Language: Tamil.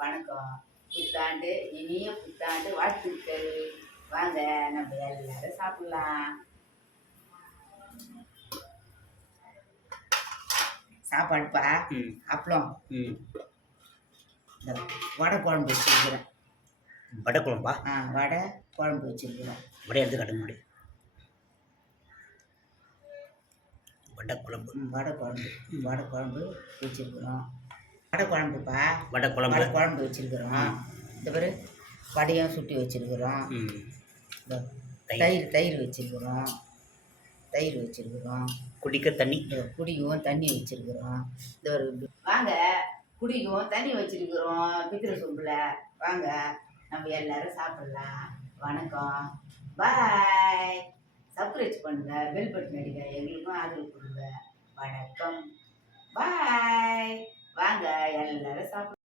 வணக்கம். புத்தாண்டு இனிய புத்தாண்டு வாழ்த்துக்கள். வாங்க நம்ம எல்லாரும் சாப்பிடலாம். சாப்பாடுப்பா அப்பளம் இந்த வடை குழம்பு வச்சுருக்கிறேன். வடை குழம்பா? வடை குழம்பு வச்சுருக்கிறேன். வடை எடுத்து காட்ட முடியும். வடை குழம்பு வடை குழம்பு வச்சுருக்குறோம். வடை குழம்புப்பா. வடை குழம்பு குழம்பு வச்சுருக்குறோம். இந்த பேர் வடையும் சுட்டி வச்சுருக்குறோம். தயிர் வச்சுருக்குறோம். குடிக்க தண்ணி, குடிக்கவும் தண்ணி வச்சுருக்குறோம். இந்த ஒரு வாங்க குடிக்கவும் தண்ணி வச்சுருக்குறோம். பித்திர சொம்பில் வாங்க நம்ம எல்லாரும் சாப்பிடலாம். வணக்கம், பாய். சப்ஸ்கிரைப் பண்ணுங்க, பெல் பட்டன் அடிங்க, எங்களுக்கும் ஆதரவு கொடுங்க. வணக்கம், பாய். வாங்க எல்லாரும் சாப்பிட.